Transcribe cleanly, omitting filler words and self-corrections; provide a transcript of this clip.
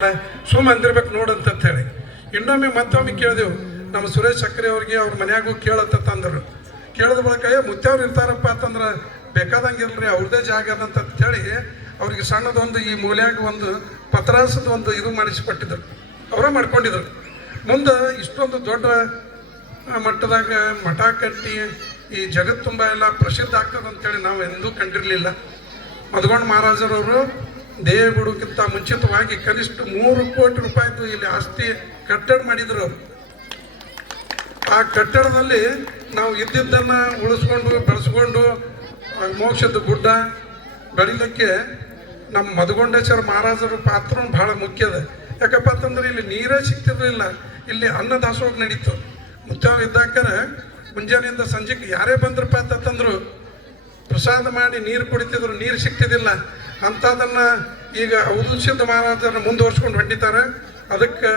ಸುಮ್ಮ ಅಂದಿರ್ಬೇಕು ನೋಡಂತ ಹೇಳಿ ಇನ್ನೊಮ್ಮೆ ಮತ್ತೊಮ್ಮೆ ಕೇಳಿದೆವು. ನಮ್ಮ ಸುರೇಶ್ ಸಕ್ರೆ ಅವ್ರಿಗೆ ಅವ್ರ ಮನ್ಯಾಗೂ ಕೇಳತ್ತಂದ್ರು. ಕೇಳಿದ ಬಳಿಕ ಮುತ್ತೆಯವ್ರು ಇರ್ತಾರಪ್ಪ ಅಂತಂದ್ರೆ ಬೇಕಾದಂಗೆ ಇಲ್ರಿ, ಅವ್ರದ್ದೇ ಜಾಗ ಅದಂತ ಹೇಳಿ ಅವ್ರಿಗೆ ಸಣ್ಣದೊಂದು ಈ ಮೂಲ್ಯಾಗ ಒಂದು ಪತ್ರಾಸದ ಒಂದು ಇದು ಮಾಡಿಸಿಕೊಟ್ಟಿದ್ರು. ಅವರೇ ಮಾಡ್ಕೊಂಡಿದ್ರು. ಮುಂದೆ ಇಷ್ಟೊಂದು ದೊಡ್ಡ ಮಟ್ಟದಾಗ ಮಠ ಕಟ್ಟಿ ಈ ಜಗತ್ತು ತುಂಬ ಎಲ್ಲ ಪ್ರಸಿದ್ಧ ಆಗ್ತದೆ ಅಂತೇಳಿ ನಾವು ಎಂದೂ ಕಂಡಿರಲಿಲ್ಲ. ಮಧುಗೊಂಡ ಮಹಾರಾಜರವರು ದೇಹಗುಡುಕ್ಕಿಂತ ಮುಂಚಿತವಾಗಿ ಕನಿಷ್ಠ 3 ಕೋಟಿ ರೂಪಾಯಿದು ಇಲ್ಲಿ ಆಸ್ತಿ ಕಟ್ಟಡ ಮಾಡಿದ್ರು ಅವರು. ಆ ಕಟ್ಟಡದಲ್ಲಿ ನಾವು ಇದ್ದಿದ್ದನ್ನು ಉಳಿಸ್ಕೊಂಡು ಬೆಳೆಸ್ಕೊಂಡು ಮೋಕ್ಷದ ಗುಡ್ಡ ಬೆಳಿಲಿಕ್ಕೆ ನಮ್ಮ ಮಧುಗೊಂಡೇಶ್ವರ ಮಹಾರಾಜರ ಪಾತ್ರ ಭಾಳ ಮುಖ್ಯ ಅದ. ಯಾಕಪ್ಪ ಅಂತಂದ್ರೆ ಇಲ್ಲಿ ನೀರೇ ಸಿಗ್ತಿರಲಿಲ್ಲ, ಇಲ್ಲಿ ಅನ್ನದಾಸೋಹ ನಡೀತು. ಮುತ್ತವ್ರು ಇದ್ದಾಕರೆ ಮುಂಜಾನೆಯಿಂದ ಸಂಜೆಗೆ ಯಾರೇ ಬಂದ್ರಪ್ಪ ಅಂತಂದ್ರು ಪ್ರಸಾದ ಮಾಡಿ ನೀರು ಕುಡಿತಿದ್ರು, ನೀರು ಸಿಗ್ತಿದ್ದಿಲ್ಲ. ಅಂಥದನ್ನು ಈಗ ಅವಧೂತ ಸಿದ್ಧ ಮಹಾರಾಜರನ್ನ ಮುಂದುವರ್ಸ್ಕೊಂಡು ಹೊಂಟಿದ್ದಾರೆ. ಅದಕ್ಕೆ